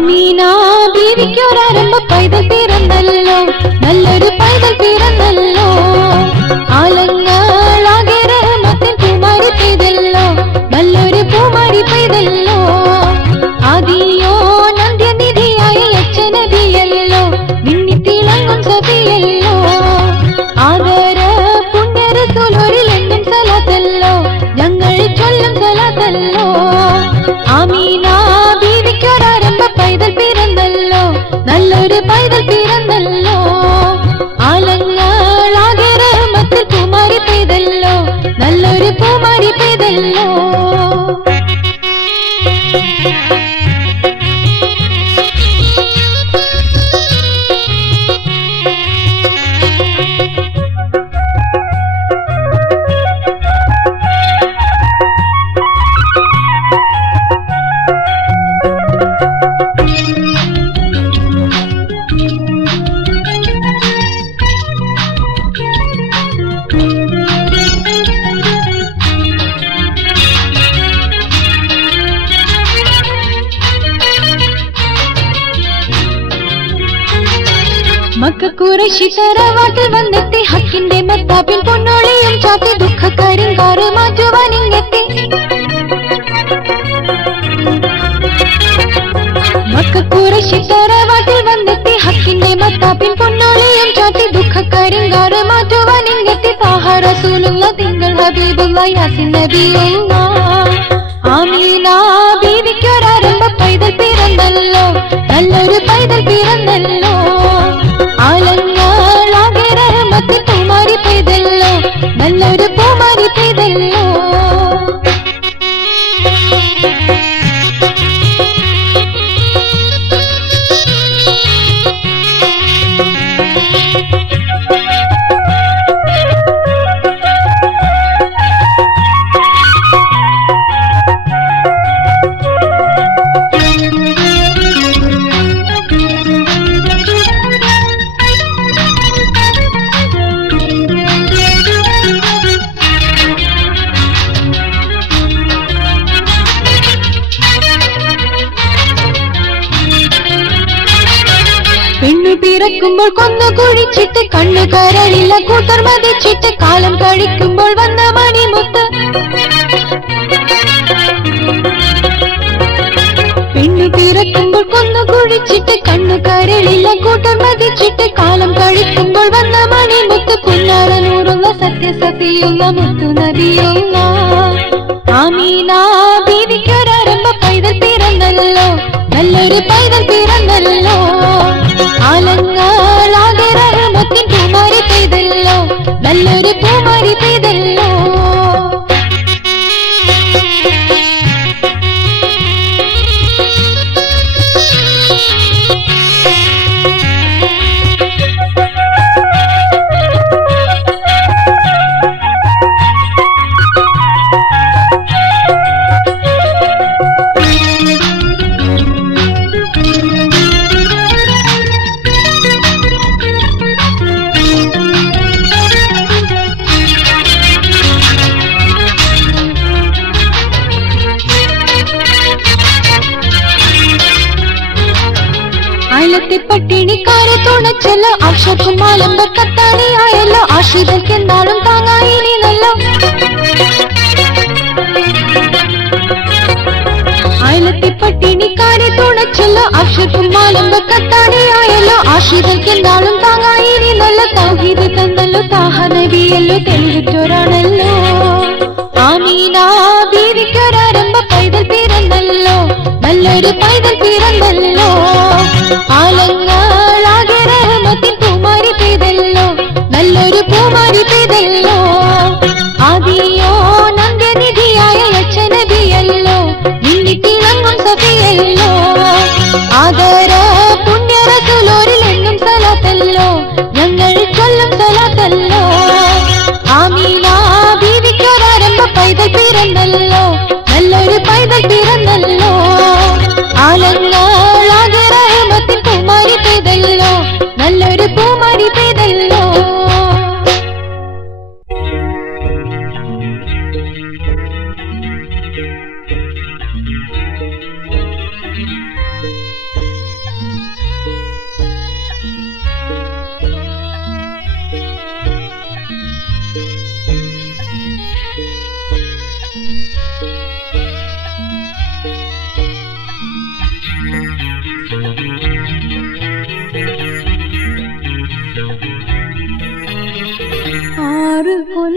ആമീന ബീവിക്കൊരാരംഭ പൈതൽ പിറന്നല്ലോ, നല്ലൊരു പൈതൽ പിറന്നല്ലോ. ആലങ്ങളാകെ റഹ്മത്തിൻ പൂമാരി പെയ്തല്ലോ, നല്ലൊരു പൂമാരി പെയ്തല്ലോ. ആദിയോ നന്ദ്യനിധിയായി അച്ഛനബിയല്ലോ, മിന്നിത്തിളങ്ങും സബിയല്ലോ. ആദര പുണ്യ റസൂലോരിൽ എന്നും സലാത്തല്ലോ, ഞങ്ങൾ ചൊല്ലും സലാത്തല്ലോ. ആമീന ബീവിക്കൊരാരംഭ പൈതൽ പിറന്നല്ലോ, നല്ലൊരു പൈതൽ പിറന്നല്ലോ. ആലങ്ങളാകെ റഹ്മത്തിൽ പൂമാരി പെയ്തല്ലോ, നല്ലൊരു പൂമാരി പെയ്തല്ലോ. മക്ക ഖുറൈശി തറവാട്ടിൽ വന്നെത്തി, ഹക്കിന്റെ മത്താപ്പിൻ പൊന്നോളിയും ചാത്തി, ദുഃഖക്കരിങ്കാറ് മാറ്റുവാനിങ്ങെത്തി. മക്ക ഖുറൈശി തറവാട്ടിൽ വന്നെത്തി, ഹക്കിന്റെ മത്താപ്പിൻ പൊന്നോളിയും ചാത്തി, ദുഃഖക്കരിങ്കാറ് മാറ്റുവാനിങ്ങെത്തി. താഹ റസൂലുള്ള തിങ്കൾ ഹബീബുള്ള യാസിൻ നബിയുള്ള. ആമീന ബീവിക്കൊരാരംഭ പൈതൽ പിറന്നല്ലോ, നല്ലൊരു പൈതൽ പിറന്നല്ലോ. ആലങ്ങളാകെ റഹ്മത്തിൽ പൂമാരി പെയ്തല്ലോ, നല്ലൊരു പൂമാരി പെയ്തല്ലോ. പെണ്ണു പിറക്കുമ്പോൾ കൊന്നു കുഴിച്ചിട്ട്, കണ്ണു കരളില്ല കൂട്ടർ മതിച്ചിട്ട്, കാലം കഴിക്കുമ്പോൾ വന്ന മണിമുത്ത്. പെണ്ണു പിറക്കുമ്പോൾ കൊന്നു കുഴിച്ചിട്ട്, കണ്ണു കരളില്ല കൂട്ടർ മതിച്ചിട്ട്, കാലം കഴിക്കുമ്പോൾ വന്ന മണിമുത്ത്. പുന്നാര നൂറുള്ള സത്യസതിയുള്ള മുത്തു നബിയുള്ള. ആമീന ബീവിക്കൊരാരംഭ പൈതൽ പിറന്നല്ലോ, നല്ലൊരു പൈതൽ പിറന്നല്ലോ. ആലങ്ങളാകെ റഹ്മത്തിൻ പൂമാരി പെയ്തല്ലോ, നല്ലൊരു പൂമാരി പെയ്തല്ലോ. അയലത്തെ പട്ടിണിക്കാരെ തുണച്ചല്ലോ, ആശക്കും മാലമ്പ കത്താളിയായല്ലോ. ആശ്രിതർക്ക് എന്നാളും താങ്ങായി നീനല്ലോ. അയലത്തെ പട്ടിണിക്കാരെ തുണച്ചല്ലോ, ആശക്കും മാലമ്പ കത്താളിയായല്ലോ. ആശ്രിതർക്ക് എന്നാളും താങ്ങായി നീനല്ലോ. തൗഹീദ് തന്നല്ലോ, താഹ നബിയല്ലോ, തെളിവിറ്റോരാണല്ലോ. ആമീന ബീവിക്കൊരാരംഭ പൈതൽ പിറന്നല്ലോ, നല്ലൊരു പൈതൽ പിറന്നല്ലോ. ആലങ്ങളാകെ റഹ്മത്തിൻ പൂമാരി പെയ്തല്ലോ, നല്ലൊരു പൂമാരി പെയ്തല്ലോ. ആദിയോ നന്ദ്യനിധിയായ അച്ഛനബിയല്ലോ, മിന്നിത്തിളങ്ങും സബിയല്ലോ. ആദര പുണ്യ റസൂലോരിൽ എന്നും സലാത്തല്ലോ, ഞങ്ങൾ ചൊല്ലും സലാത്തല്ലോ. ആമീന ബീവിക്കൊരാരംഭ പൈതൽ പിറന്നല്ലോ, നല്ലൊരു പൈതൽ പിറന്നല്ലോ. ആലങ്ങളാകെ റഹ്മത്തിൻ പൂമാരി പെയ്തല്ലോ, നല്ലൊരു പൂമാരി പെയ്തല്ലോ.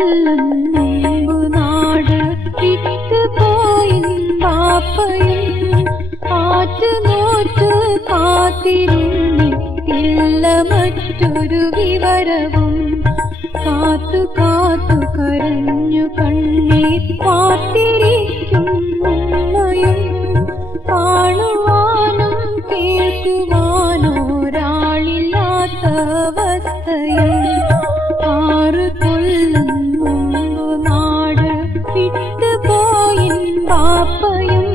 കൊല്ലം മുമ്പ് നാട് വിട്ടുപോയിൻ ബാപ്പയും ആറ്റ് നോറ്റ് കാത്തിരുന്നിട്ടില്ല മറ്റൊരു വിവരവും കാത്തു കാത്തു കരഞ്ഞു കണ്ണീർ പാത്തിരിക്കും ഉമ്മയും കാണുവാനും കേൾക്കുവാനോരാളില്ലാത്ത അവസ്ഥയും 6 കൊല്ലം മുമ്പ് നാട് വിട്ടുപോയിൻ ബാപ്പയും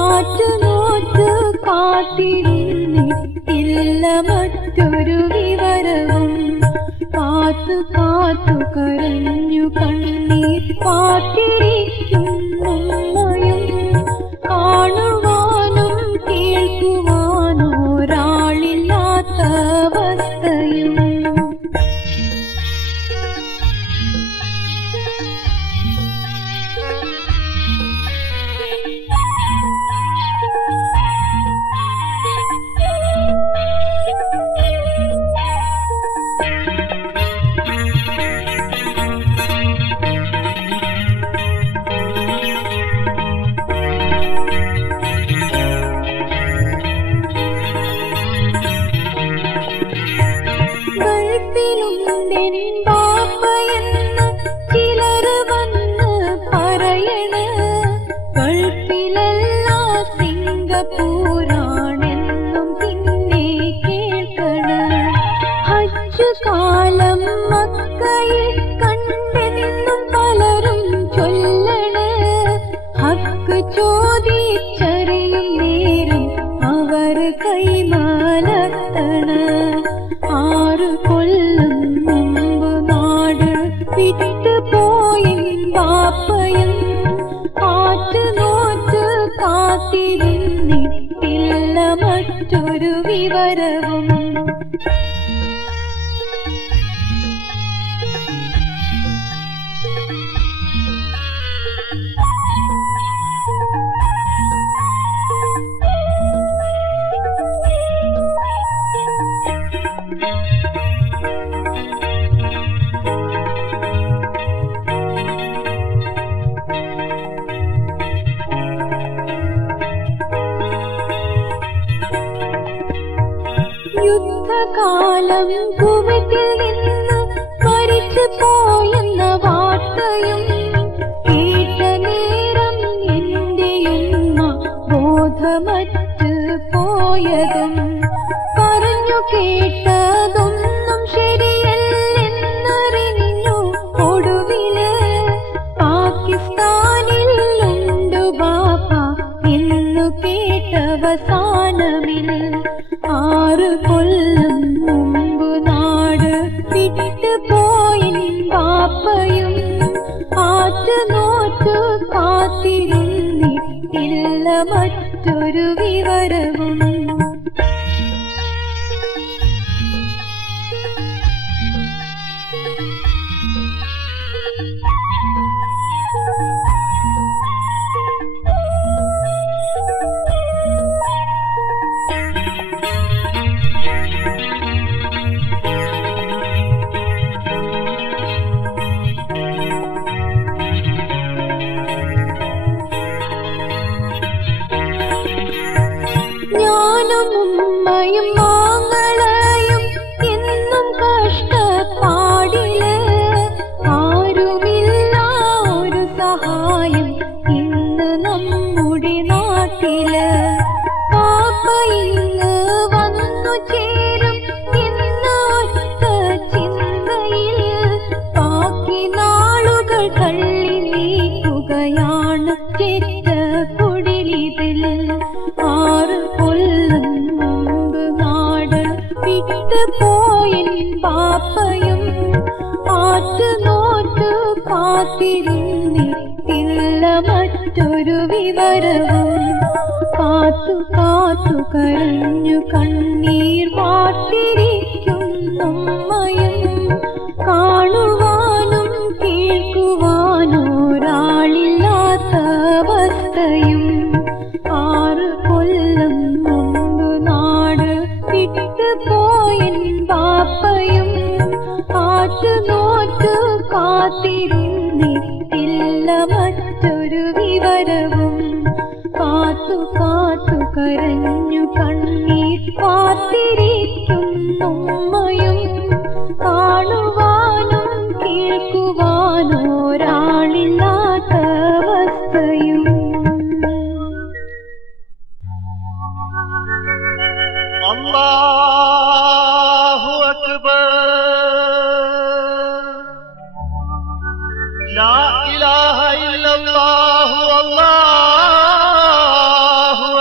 ആറ്റ് നോറ്റ് കാത്തിരുന്നിട്ടില്ല മറ്റൊരു വിവരവും കാത്തു കാത്തു കരഞ്ഞു കണ്ണീർ പാത്തിരിക്കും ഉമ്മയും കാണുവാനും കേൾക്കുവാനോരാളില്ലാത്ത അവസ്ഥയും ബാപ്പയെന്ന് ചിലര് വന്ന് പറയണ് ഗൾഫിലല്ല സിംഗപ്പൂരാണെന്നും പിന്നെ കേൾക്കണ് ഹജ്ജ് കാലം മക്കയിൽ കണ്ടെന്നും പലരും ചൊല്ലണ് ഹക്ക് ചോദിച്ചറിയും നേരം അവർ കൈമലർത്തണ് 6 കൊല്ലം മുമ്പ് നാട് വിട്ടുപോയിൻ ബാപ്പയും ആറ്റ് നോറ്റ് കാത്തിരുന്നിട്ടില്ല മറ്റൊരു വിവരവും യുദ്ധകാലം കുവൈറ്റിൽ നിന്ന് മരിച്ചു പോയെന്ന വാർത്തയും കേട്ട നേരം എന്റെയുമ്മ ബോധമറ്റ് പോയതും പറഞ്ഞു കേട്ടതൊന്നും ശരിയല്ലെന്നറിഞ്ഞു ഒടുവില് പാകിസ്ഥാനിൽ ഉണ്ടു ബാപ്പ എന്നു കേട്ടവസാനമിൽ 6 കൊല്ലം മുമ്പ് നാട് വിട്ടുപോയിൻ ബാപ്പയും ആറ്റ് നോറ്റ് കാത്തിരുന്നിട്ടില്ല മറ്റൊരു വിവരവും ഞാനും ഉമ്മയും മാങ്ങളയും എന്നും കഷ്ടപ്പാടില് ആരുമില്ല ഒരു സഹായം ഇന്ന് നമ്മുടെ നാട്ടില് പാപ്പ ഇന്ന് വന്നു ചേരും എന്ന ഒറ്റ ചിന്തയിൽ ബാക്കി നാളുകൾ തള്ളി നീക്കുകയാണ് ചെറ്റ കുടിലിതിൽ 6 കൊല്ലം മുമ്പ് നാട് വിട്ടുപോയിൻ ബാപ്പയും ആറ്റ് നോറ്റ് കാത്തിരുന്നിട്ടില്ല മറ്റൊരു വിവരവും കാത്തു കാത്തു കരഞ്ഞു കണ്ണീർ പാത്തിരിക്കും ഉമ്മയും കാണുവാനും കേൾക്കുവാനോരാളില്ലാത്ത അവസ്ഥയും 6 കൊല്ലം മുമ്പ് നാട് വിട്ടുപോയിൻ ബാപ്പയും ആറ്റ് നോറ്റ് കാത്തി വന്നിട്ടില്ല മറ്റൊരു വിവരവും. കാത്തു കാത്തു കരഞ്ഞു കണ്ണീർ കാത്തിരിക്കുന്നുമ്മയും കാണുവാനും കേൾക്കുവാനോരാളില്ലാത്ത അവസ്ഥയും. അല്ലാഹു അക്ബർ ലാ ഇലാഹ ഇല്ലല്ലാഹു അല്ലാഹു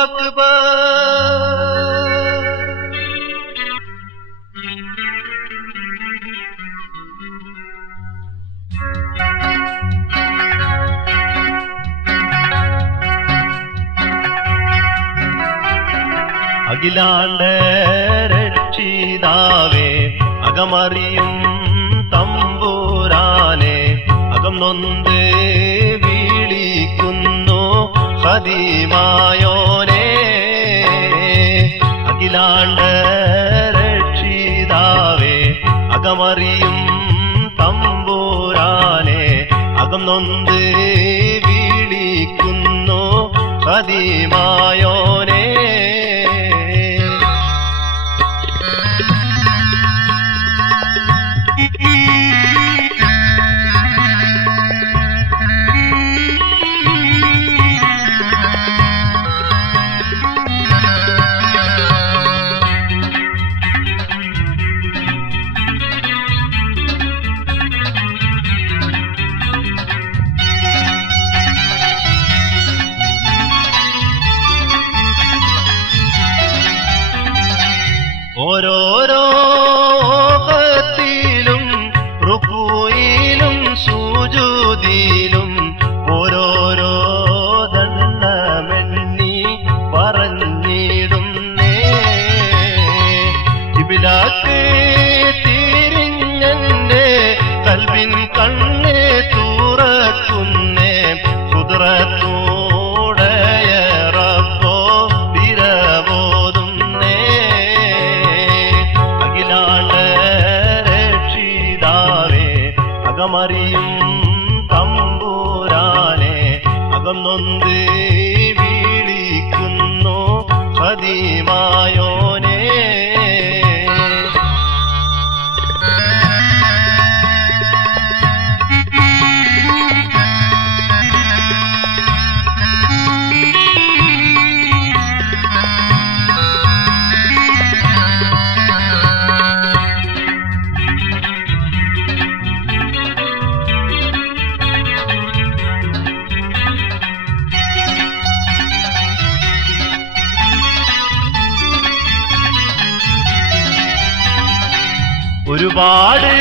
അക്ബർ. അഖിലാണ്ട രക്ഷിതാവേ അകമറിയും തമ്പുരാനെ അകം നൊന്ത് വിളിക്കുന്നു ഖദീമായോനെ. അഖിലാണ്ട രക്ഷിതാവേ അകമറിയും തമ്പുരാനെ അകം നൊന്ത് വിളിക്കുന്നു ഖദീമായോനെ. ഓരോരോ ഖത്തിലും റുകൂയിലും സുജൂദിലും ഓരോരോ ദണ്ഡമെണ്ണി പറഞ്ഞിടുന്നേ. ഖിബിലക്ക് തിരിഞ്ഞെന്റെ കൽബിൻ കണ്ണ് തുറക്കുന്നേ. ഖുദ്റത്തോടയ റബ്ബോ വിരവോതുന്നേ. അകമറിയും തമ്പുരാനെ അകം നൊന്ത് വിളിക്കുന്നു ഖദീമായോനെ. ഒരുപാട്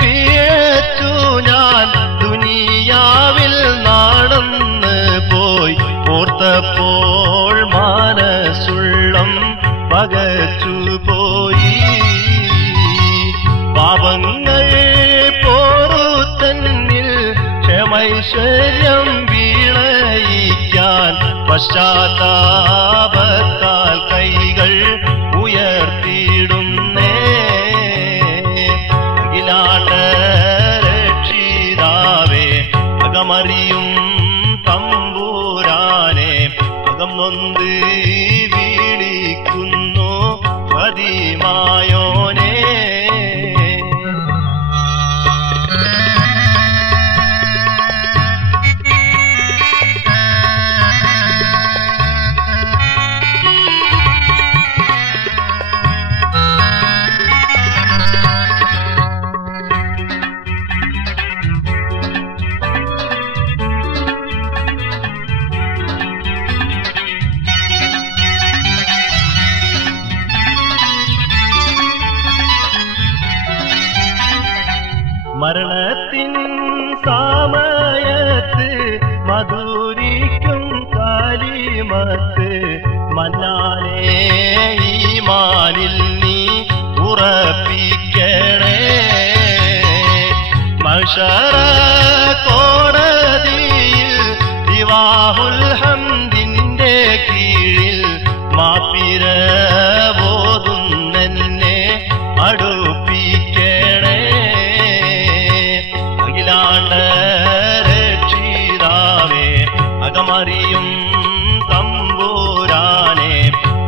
പിഴച്ചു ഞാൻ ദുനിയാവിൽ നടന്ന് പോയി. ഓർത്തപ്പോൾ മനസ്സുള്ളം പകച്ചുപോയി. പാപങ്ങൾ പോറുത്തന്നിൽ ക്ഷമൈശ്വര്യം വിളയിക്കാൻ പശ്ചാത്താപത്താൽ കൈകൾ ഉയർത്തിയിടുന്നേ. രക്ഷിതാവേ അകമറിയും തമ്പുരാനെ അകം നൊന്ത് വിളിക്കുന്നു ഖദീമായോനെ. മരണത്തിൻ സമയത്ത് മധുരിക്കും കാലിമത്ത് മന്നാനെ ഈമാനിൽ നീ ഉറപ്പിക്കണേ. മഹ്ശറ കോടതിയിൽ ദിവാഹുൽ ഹംദിന്റെ കീഴിൽ മാപ്പിരവോതുന്നെന്നെ അടുപ്പിക്കണേ. അഖിലാണ്ട അകമറിയും തമ്പൂരാനെ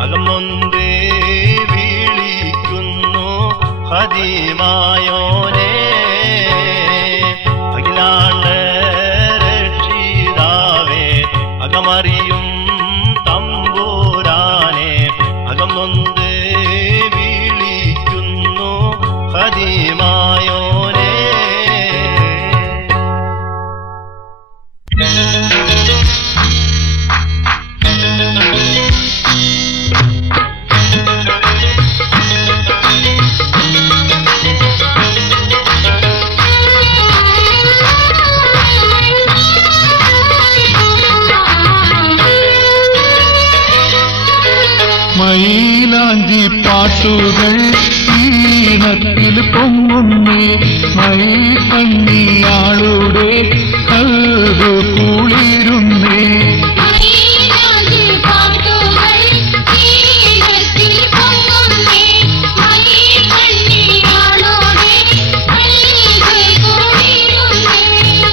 അകം നൊന്ത് വിളിക്കുന്നു ഖദീമായോനെ അഖിലാണ്ട രക്ഷിതാവേ അകമറിയും തമ്പൂരാനെ അകം നൊന്ത് വിളിക്കുന്നു ഖദീമായോനെ മൈലാഞ്ചി പാട്ടുകൾ ഈണത്തിൽ പൊങ്ങുന്നേ മൈക്കണ്ണിയാളുടെ കൽവ് കുളിരുന്നേ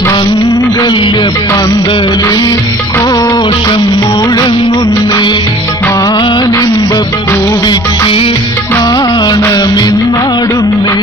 മംഗല്യ പന്തലിൽ കോശം മുഴങ്ങുന്നേ മാനിമ്പൂവിക്ക് നാണമിന്നാടുന്നേ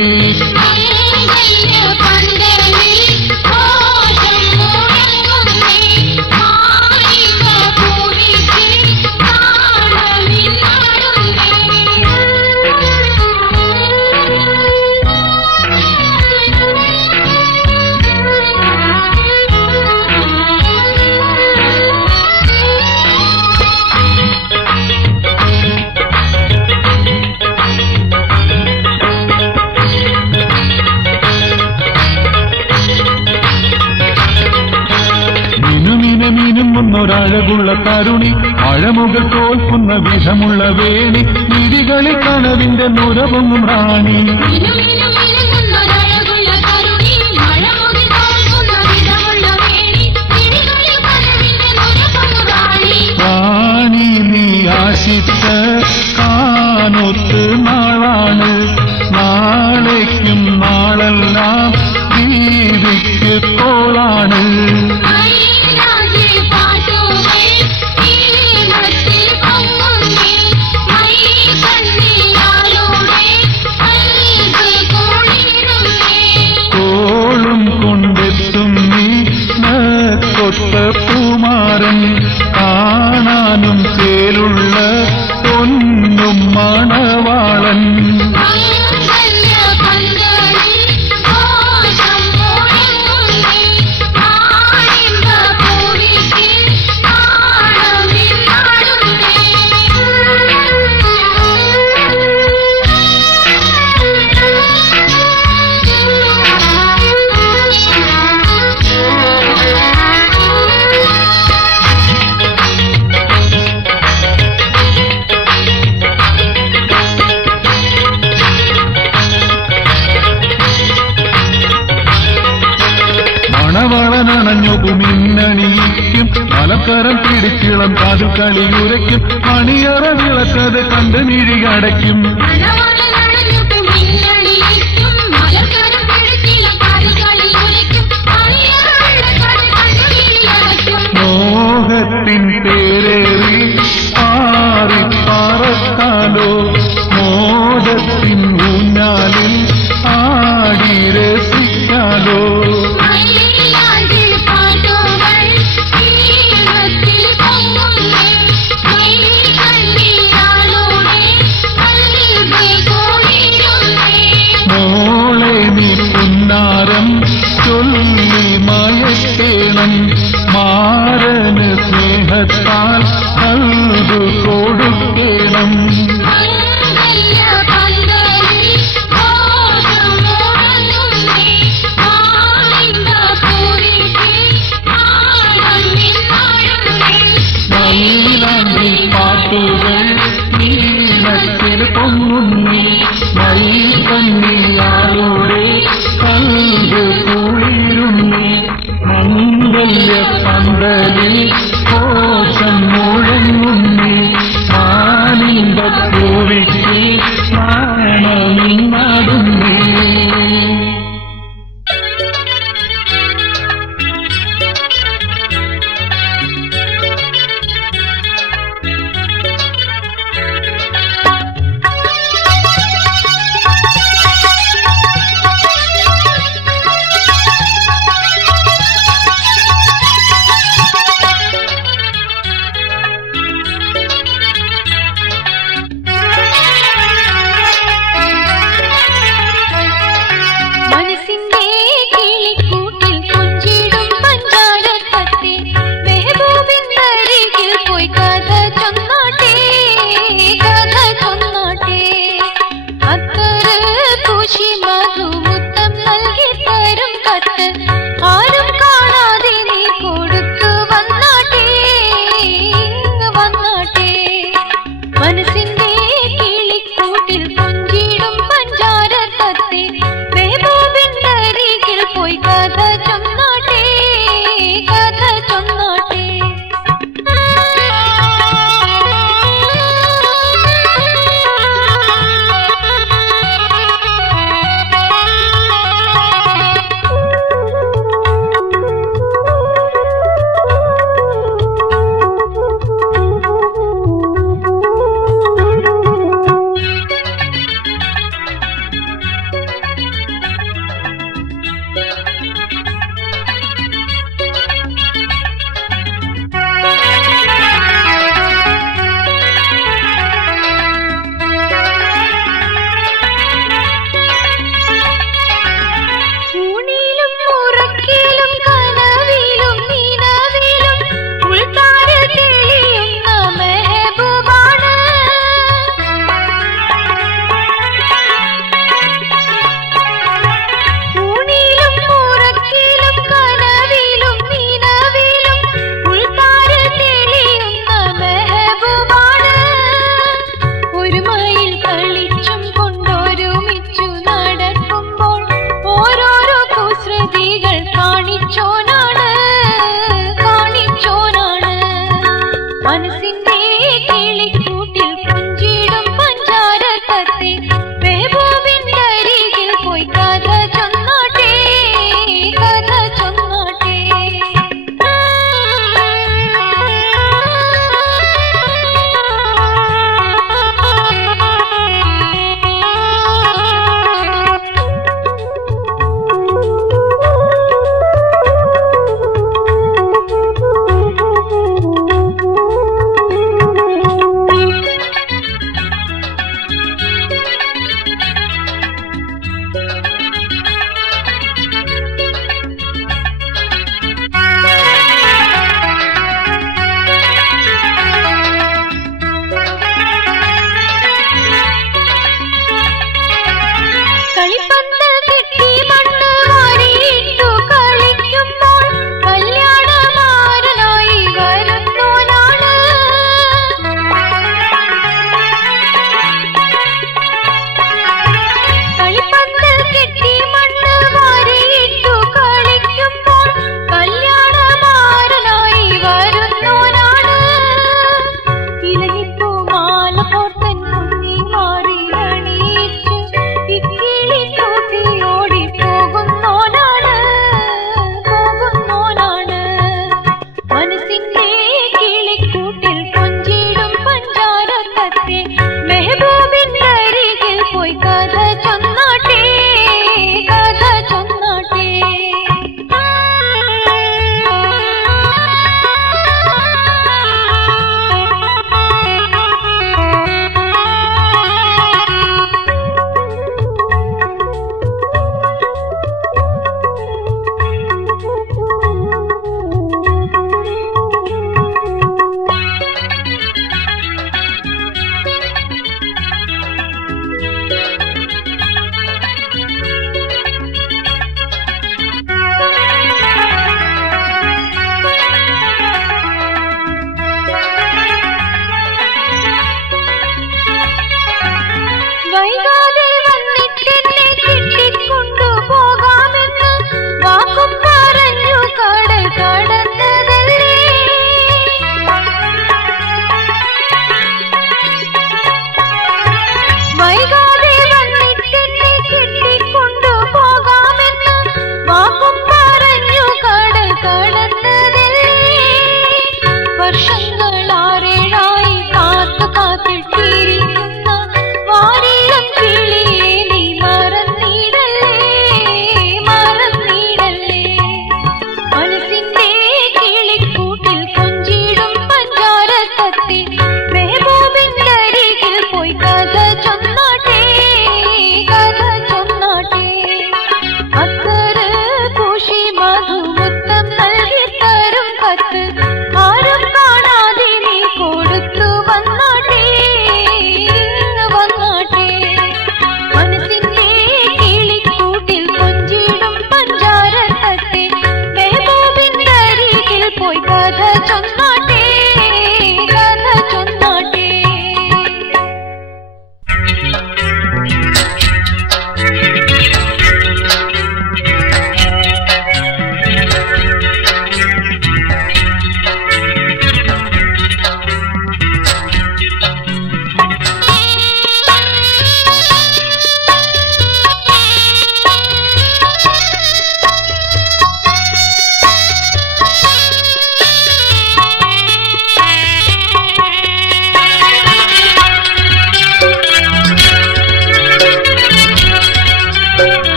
ഒരഴകുള്ള തരുണി അഴമുകൾ തോൽക്കുന്ന വിധമുള്ള വേണി നിരികളിൽ കനവിന്റെ നുരവൊന്നും റാണി റാണി നീ ആശിച്ച കാനൊത്ത് നാളാണ് നാളേക്കും നാളെല്ലാം ദീപിക്ക് തോളാണ് പൂമാരൻ കാണാനും ചേലുള്ള പൊന്നും മണവാളൻ മിന്നണിയിക്കും മലക്കരം പിടിച്ചിളം കാതു കളിയുരയ്ക്കും മണിയറ വിളക്കത് കണ്ട് മിഴികടയ്ക്കും മോഹത്തിൻ പേരേറി ആറിപ്പാറത്താലോ മോദത്തിൻ ഊഞ്ഞാലിൽ ആടി രസിക്കാലോ ചൊല്ലി മയക്കേണം മാരന് സ്നേഹത്താൽ കൽവ് കൊടുക്കണം മൈലാഞ്ചി പാട്ടുകൾ നീളത്തിൽ പൊങ്ങുന്നി മൈക്കണ്ണിയാളുടെ കൽവ് കുളിരുന്നി മംഗല്യ പന്തലിൽ കോശം മുഴങ്ങുന്നി ആനന്ദപ്പൂവിക്ക് നാണമിന്നാടുന്നി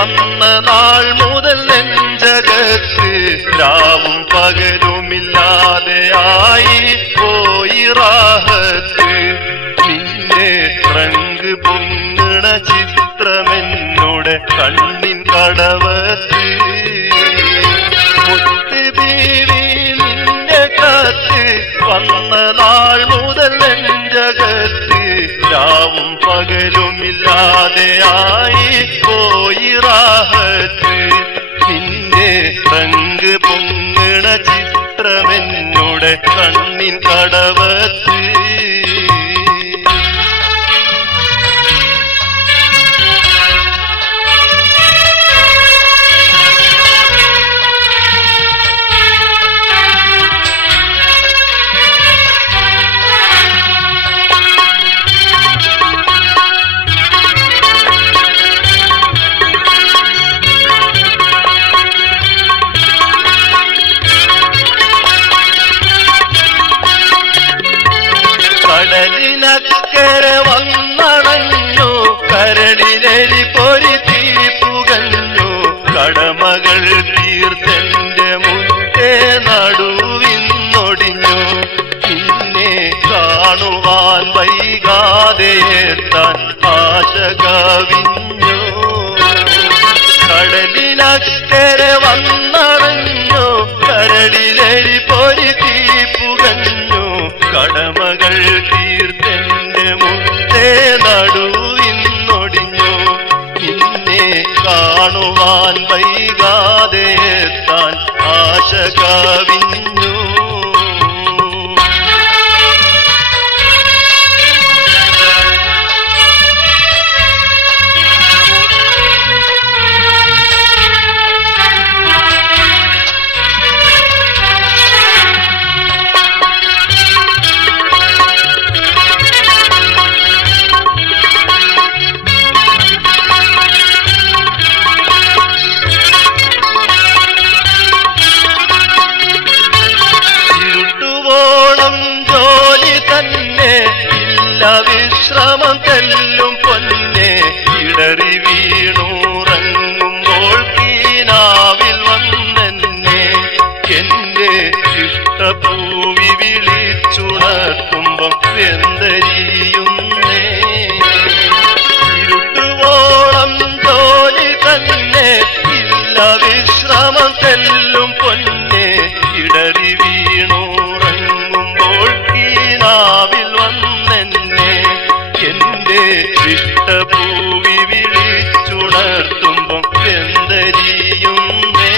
വന്ന നാൾ മുതൽ നെഞ്ചകത്ത് രാവും പകലുമില്ലാതെയായി പോയി റാഹത്ത്. നിന്നെ റങ്ക് പൊങ്ങണ ചിത്രമെന്നോട് കണ്ണിൻ കടവത്ത്. മുത്ത് ബീവി നിന്നെ കാത്ത് വന്ന നാൾ മുതൽ നെഞ്ചകത്ത് രാവും പകലുമില്ലാതെയായി പോയി റാഹത്ത്. നിന്റെ റങ്ക് പൊങ്ങണ ചിത്രമെന്നോട് കണ്ണിൻ കടവത്ത്. കടലിനക്കരെ വന്നണഞ്ഞു കരളിലെരി പൊരി തീ പുകഞ്ഞു. കടമകൾ തീർത്തെന്റെ മുറ്റേ നടുവിന്നൊടിഞ്ഞു. നിന്നെ കാണുവാൻ വൈകാതെ എത്താൻ ആശ കവിഞ്ഞു. കടലിനക്കരെ വന്നണഞ്ഞു കരളിലെരി പൊരി തീ പുകഞ്ഞു. കടമകൾ തീർത്തെന്റെ മുത്തേ നടുവിന്നൊടിഞ്ഞു. നിന്നെ കാണുവാൻ വൈകാതെ എത്താൻ ആശ കവിഞ്ഞു. വിശ്രമം തെല്ലും പൊന്നെ ഇടറി വീണുറങ്ങുമ്പോൾ കീനാവിൽ വന്നെന്നെ എന്റെ ഇഷ്ടപൂവി വിളിച്ചുണർത്തുമ്പം വെന്തരിയുന്നേ. ഇരുട്ടുവോളം ജോലി തന്നെ ഇല്ല വിശ്രമം തെല്ലും പൊന്നെ ഇടറി വീണുറങ്ങുമ്പോൾ കീനാവിൽ വന്നെന്നെ എന്റെ ഇഷ്ടപൂവി വിളിച്ചുണർത്തുമ്പം വെന്തരിയുന്നേ.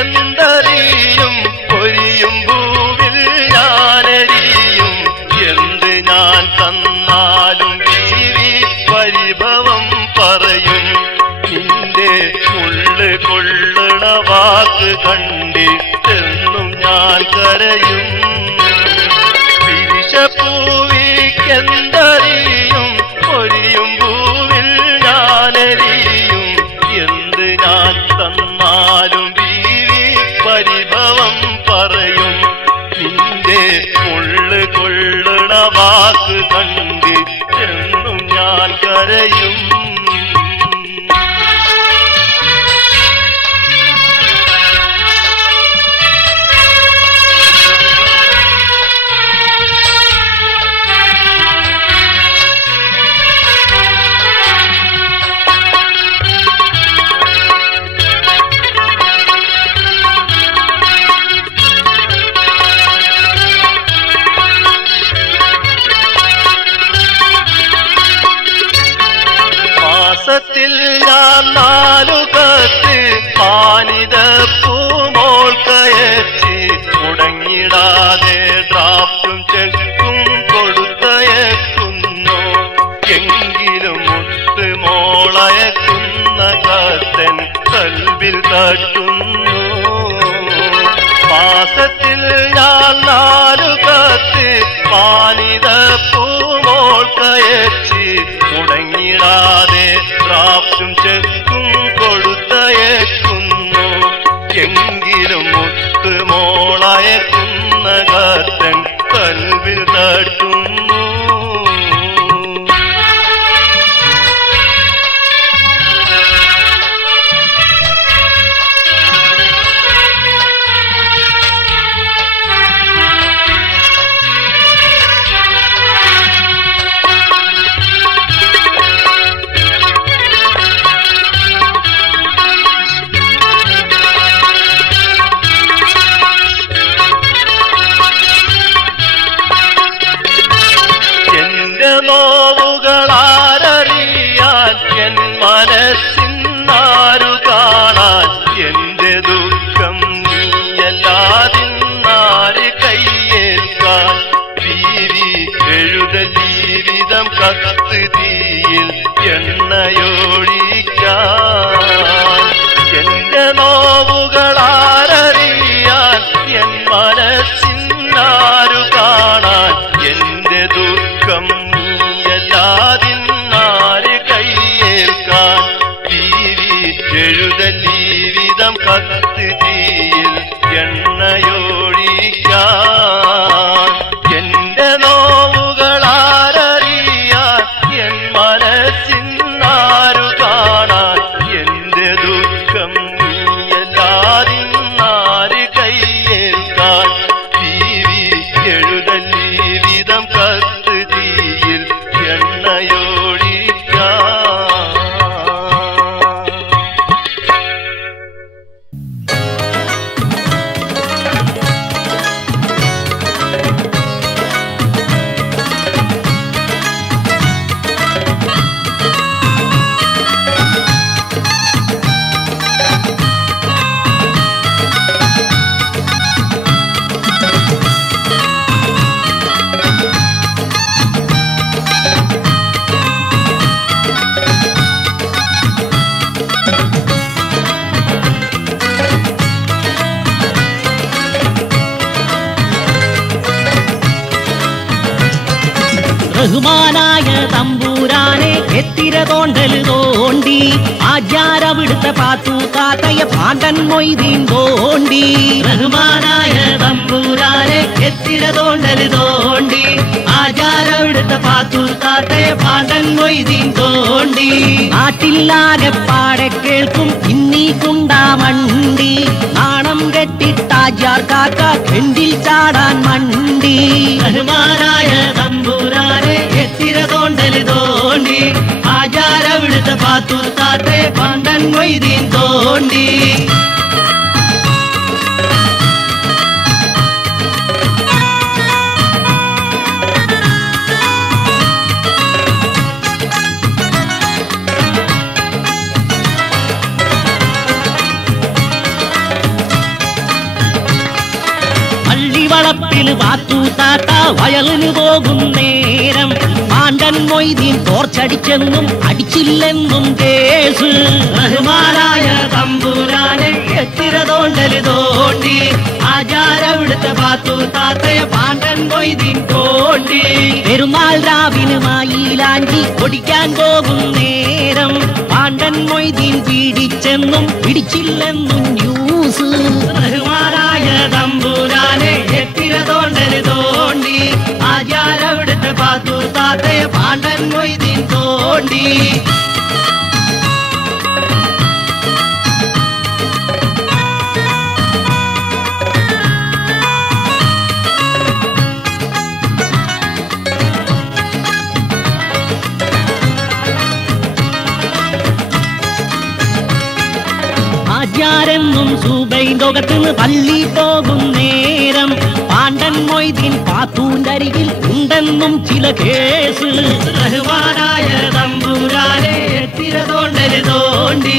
പൂവിക്കെന്തറിയും പൊരിയും പൂവിൽ ഞാനരിയും. എന്ത് ഞാൻ തന്നാലും ബീവി പരിഭവം പറയും. നിന്റെ ഉള്ളു കൊള്ളണ വാക്ക് കണ്ടിട്ടെന്നും ഞാൻ കരയും. പൂവിക്കെന്തറിയും പൊരിയും പൂവിൽ ഞാനരിയും. എന്ത് ഞാൻ തന്നാലും ബീവി പരിഭവം പറയും. നിന്റെ ഉള്ളു കൊള്ളണ വാക്ക് കണ്ടിട്ടെന്നും ഞാൻ കരയും. തട്ടുന്നു. മാസത്തിൽ ഞാൻ 4 കത്ത് മാനിത പൂമോൾക്കയച്ച് മുടങ്ങിടാതെ ഡ്രാഫ്റ്റും ചെക്കും കൊടുത്തയക്കുന്നു. എങ്കിലും മുത്തുമോളയക്കുന്ന കത്തൻ കൽവിൽ തട്ടുന്നു. നോവുകളാരറിയാൻ എൻ മനസ്സിന്നാരു കാണാൻ എന്റെ ദുഃഖം നീയല്ലാതിന്നാര് കയ്യേൽക്കാൻ. വീരി എഴുതൽ ജീവിതം കത്ത് തീയിൽ എണ്ണയൊഴിക്കാൻ. എന്റെ നോവുകളാരറിയാൻ എൻ മനസ്സിന്നാരു കാണാൻ എന്റെ ദുഃഖം ാതിന്നാര് കയ്യേൽക്കാൻ. വീരി എഴുതൽ ജീവിതം കത്ത് തീയിൽ എണ്ണയൊഴിക്കാൻ. എന്റെ നോവുകളാരറിയാൻ എൻ മനസ്സിന്നാരു കാണാൻ എന്റെ ദുഃഖം നീയല്ലാതിന്നാര് കയ്യേൽക്കാൻ. വീരി എഴുതൽ ജീവിതം കത്ത് തീയിൽ ബഹുമാനായ തമ്പൂരാനെ എത്തിര തോണ്ടല് തോണ്ടി ആചാരവിടുത്തെ പാത്തു താത്തയ പാണ്ടൻ മൊയ്തീൻ തോണ്ടി. ബഹുമാനായ തമ്പൂരാനെ എത്തിര തോണ്ടല് തോണ്ടി ആചാരവിടുത്തെ പാത്തു താത്തയ പാണ്ടൻ മൊയ്തീൻ തോണ്ടി. നാട്ടിലാകെ പാടെ കേൾക്കും ഇന്നീ കുണ്ടാ മണ്ടി. നാണം കെട്ടിട്ടാജാർ കാക്ക കെണ്ടിൽ ചാടാൻ മണ്ടി. ബഹുമാനായ തമ്പൂരാനെ എത്തിര തോണ്ടല് തോണ്ടി ആചാരവിടുത്തെ പാത്തു താത്തെ പാണ്ടൻ മൊയ്തീൻ തോണ്ടി. വളപ്പിൽ പാത്തു താത്ത വയലിന് പോകും നേരം പാണ്ടൻ മൊയ്തീൻ തോർച്ചടിച്ചെന്നും അടിച്ചില്ലെന്നും കേസ്. ബഹുമാനായ തമ്പൂരാനെ എത്തിര തോണ്ടല് തോണ്ടി ആചാരവിടുത്തെ പാത്തു താത്തയ പാണ്ടൻ മൊയ്തീൻ തോണ്ടി. പെരുന്നാൾ രാവിന് മായിലാഞ്ചി ഒടിക്കാൻ പോകും നേരം പാണ്ടൻ മൊയ്തീൻ പീഡിച്ചെന്നും പിടിച്ചില്ലെന്നും ന്യൂസ്. ബഹുമാനായ തമ്പൂരാനെ എത്തിര തോണ്ടല് തോണ്ടി ആചാരവിടുത്തെ പാത്തു താത്തയ പാണ്ടൻ മൊയ്തീൻ തോണ്ടി. ആചാരെന്നും സുബൈന്തൊകത്തിന് പള്ളി പോകും നേരം പാണ്ടൻ മൊയ്തീൻ പാത്തൂന്റെ അരികിൽ ഉണ്ടെന്നും ചില കേസ്. ബഹുമാനായ തമ്പൂരാനെ എത്തിര തോണ്ടല് തോണ്ടി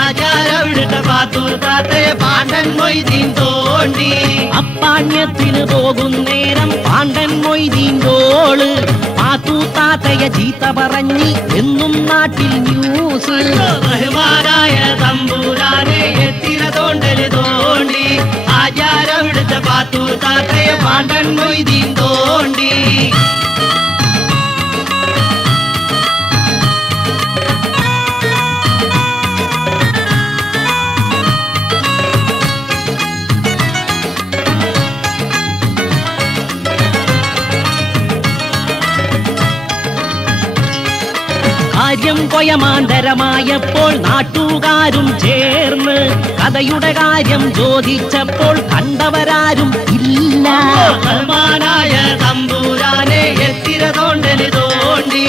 ആചാരവിടുത്തെ പാത്തു താത്തയെ പാണ്ടൻ മൊയ്തീൻ തോണ്ടി. അപ്പാണ്യത്തിന് പോകും നേരം പാണ്ടൻ മൊയ്തീൻ തോള് പാത്തു താത്തയ ചീത്ത പറഞ്ഞി എന്നും നാട്ടിൽ ന്യൂസ്. ബഹുമാനായ തമ്പൂരാനെ എത്തി തോണ്ടല് തോണ്ടി ആചാരവിടുത്തെ പാത്തു താത്തയെ പാണ്ടൻ മൊയ്തീൻ തോണ്ടി കാര്യം കൊയമാന്തരമായപ്പോൾ നാട്ടുകാരും ചേർന്ന് കഥയുടെ കാര്യം ചോദിച്ചപ്പോൾ കണ്ടവരാരും ഇല്ല. ബഹുമാനായ തമ്പുരാനെ എത്തിര തോണ്ടല് തോണ്ടി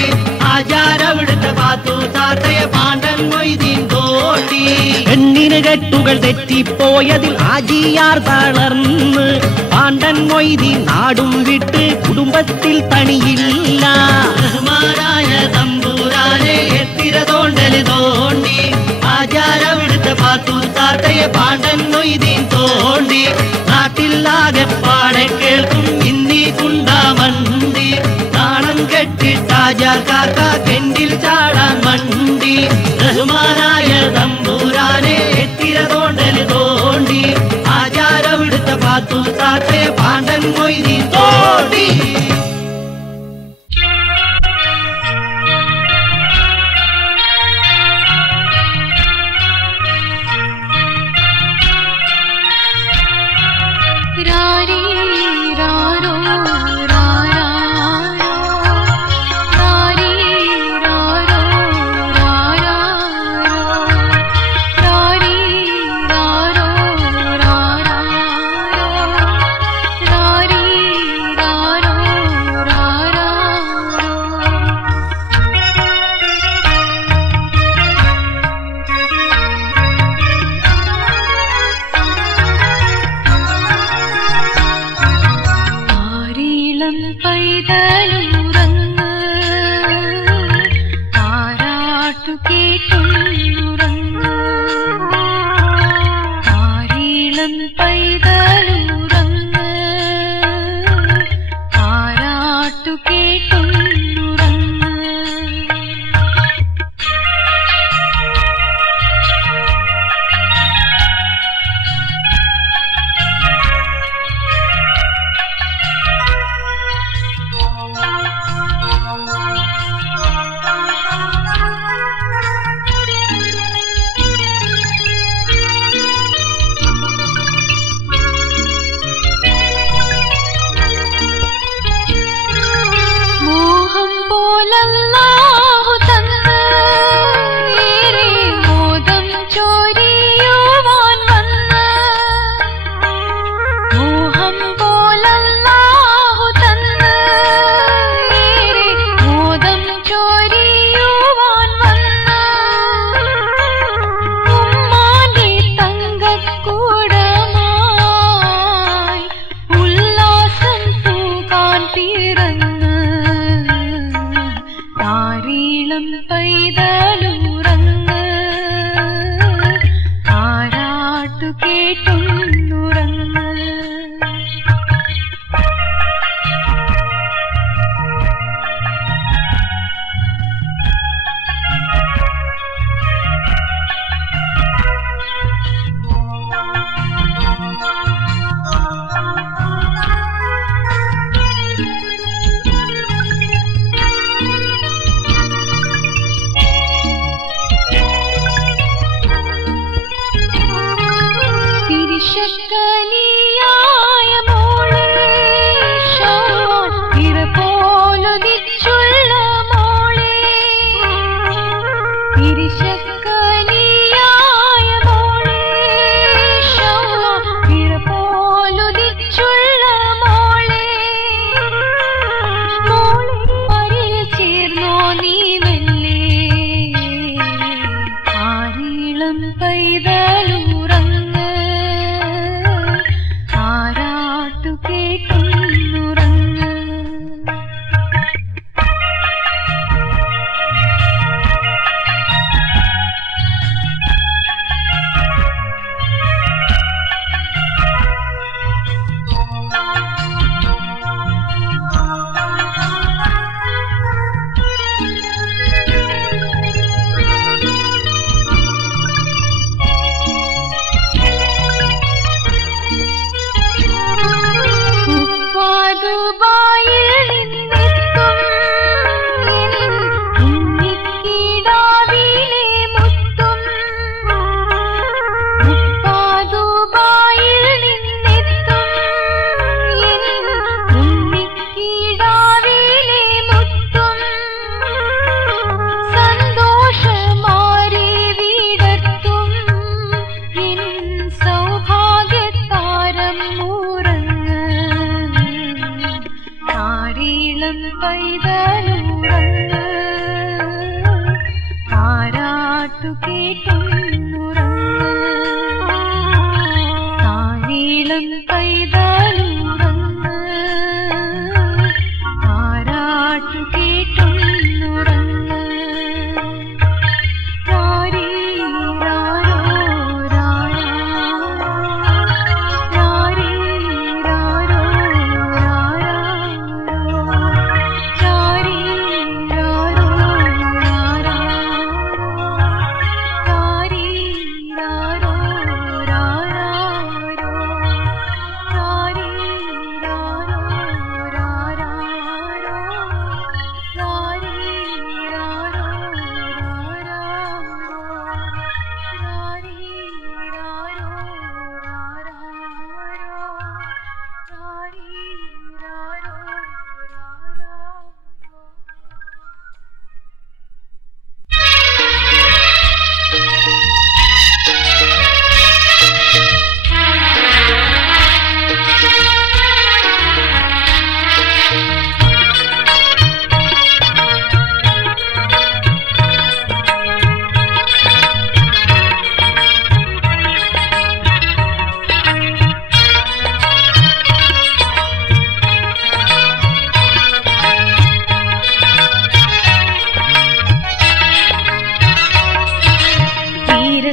ആചാരവിടുത്തെ പാത്തു താത്തയെ പാണ്ടൻ മൊയ്തീൻ തോണ്ടി പെണ്ണിന് കെട്ടുകൾ തെറ്റിപ്പോയതിൽ ആജിയാർ തളർന്ന് പാണ്ടൻ മൊയ്തീൻ നാടും വിട്ട് കുടുംബത്തിൽ തണിയില്ല. ബഹുമാനായ തമ്പുരാനെ എത്തിര തോണ്ടല് തോണ്ടി ആചാരവിടുത്തെ പാത്തു താത്തയെ പാണ്ടൻ മൊയ്തീൻ തോണ്ടി നാട്ടിലാകെ പാടെ കേൾക്കും ഇന്നീ കുണ്ടാമണ്ടി നാണം കെട്ടിട്ടാജാർ കാക്ക കെണ്ടിൽ ചാടാൻ മണ്ടി. ബഹുമാനായ തമ്പുരാനെ എത്തിര തോണ്ടല് തോണ്ടി ആചാരവിടുത്തെ പാത്തു താത്തയെ പാണ്ടൻ മൊയ്തീൻ തോണ്ടി. താരീളം പൈതലുറങ്ങ് താരാട്ടു കേട്ടുറങ്ങ് താരീളം പൈതലുറങ്ങ് താരാട്ടു കേട്ടുറങ്ങ്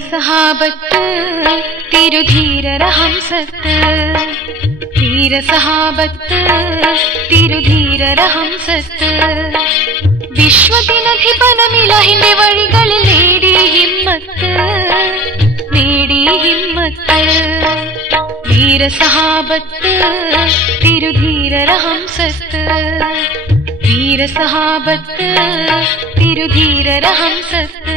സഹാബത്ത് തിരുധീരരഹംസത്ത് ധീരസഹാബത്ത് തിരുധീരരഹംസത്ത് വിശ്വദിനധിപനമിലാഹിന്റെ വഴികളിൽ നേടി ഹിമ്മത്ത് ധീരസഹാബത്ത് തിരുധീരരഹംസത്ത് ധീരസഹാബത്ത് തിരുധീരരഹംസത്ത്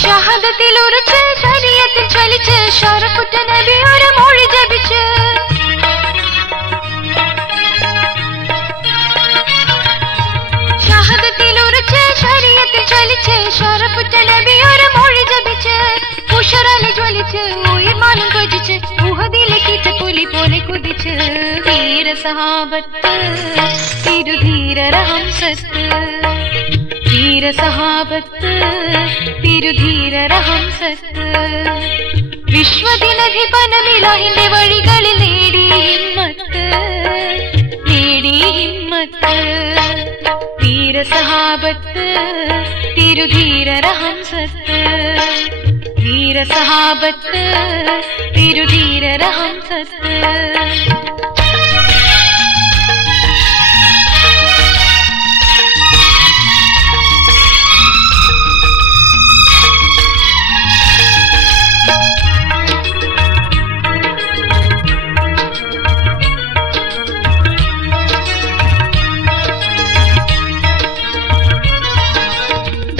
ഷഹാദത്തിലുറച്ച് ശരീഅത്തിൽ ചലിച്ച് ശറഫുറ്റ നബി ഒരു മൊഴി ജപിച്ച് ഷഹാദത്തിലുറച്ച് ശരീഅത്തിൽ ചലിച്ച് ശറഫുറ്റ നബി ഒരു മൊഴി ജപിച്ച് ഉഷറലി ജ്വലിച്ച് ഉയർമാനം ത്വജിച്ച് ഉഹദിലെ കീറ്റപ്പുലി പോലെ കുതിച്ച് ധീരസഹാബത്ത് തിരുധീരരഹംസത്ത് ധീരസഹാബത്ത് തിരുധീരരഹംസത്ത് വിശ്വദിനധിപനമിലാഹിന്റെ വഴികളിൽ നേടി ഹിമ്മത്ത് ധീരസഹാബത്ത് തിരുധീരരഹംസത്ത് ധീരസഹാബത്ത് തിരുധീരരഹംസത്ത്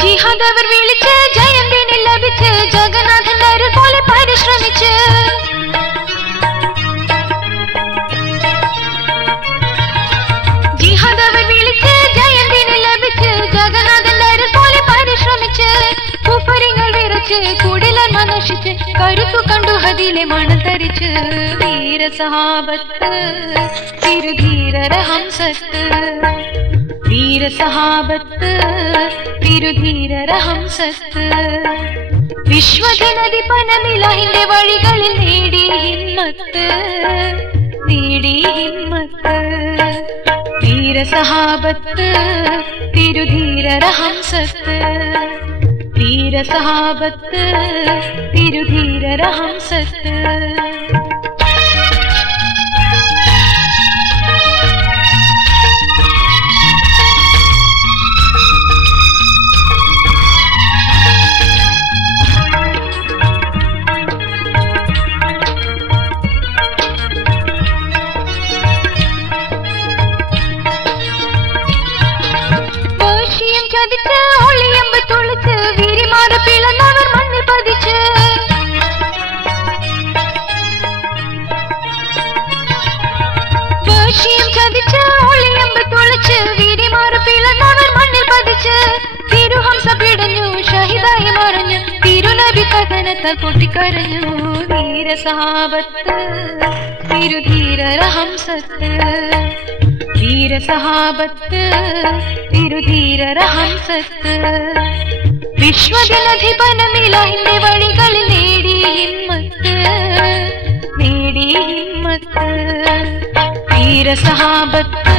ജിഹാദവർ വിളിച്ച് ജയന്തിനെ ലഭിച്ച് ജഗന്നാഥൻ അരുൾ പോലെ പരിശ്രമിച്ച് ജിഹാദവർ വിളിച്ച് ജയന്തിനെ ലഭിച്ച് ജഗന്നാഥൻ അരുൾ പോലെ പരിശ്രമിച്ച് കുഫരിങ്ങൾ വിറച്ച് കുടിലന്മ നശിച്ച് കരുത്തു കണ്ടു ഹദിലെ മണൽ തരിച്ച് ധീരസഹാബത്ത് തിരുധീരരഹംസത്ത് ധീരസഹാബത്ത് തിരുധീരരഹംസത്ത് വിശ്വദിനധിപനമിലാഹിന്റെ വഴികളിൽ നേടി ഹിമ്മത്ത് ധീരസഹാബത്ത് തിരുധീരരഹംസത്ത് ധീരസഹാബത്ത് തിരുധീരരഹംസത്ത് ചതിച്ച് ഒളിയമ്പ് തുളിച്ച് വിരിമാറ് പിളന്നവർ മണ്ണിൽ പതിച്ച് കേട്ടാൽ പൊട്ടിക്കരഞ്ഞു വീരസഹാബത്ത് തിരുധീരരഹംസത്ത് വീരസഹാബത്ത് തിരുധീരരഹംസത്ത് വിശ്വജനധിപനമിലാഹിന്റെ വഴികളിൽ നേടി ഹിമ്മത്ത് വീരസഹാബത്ത്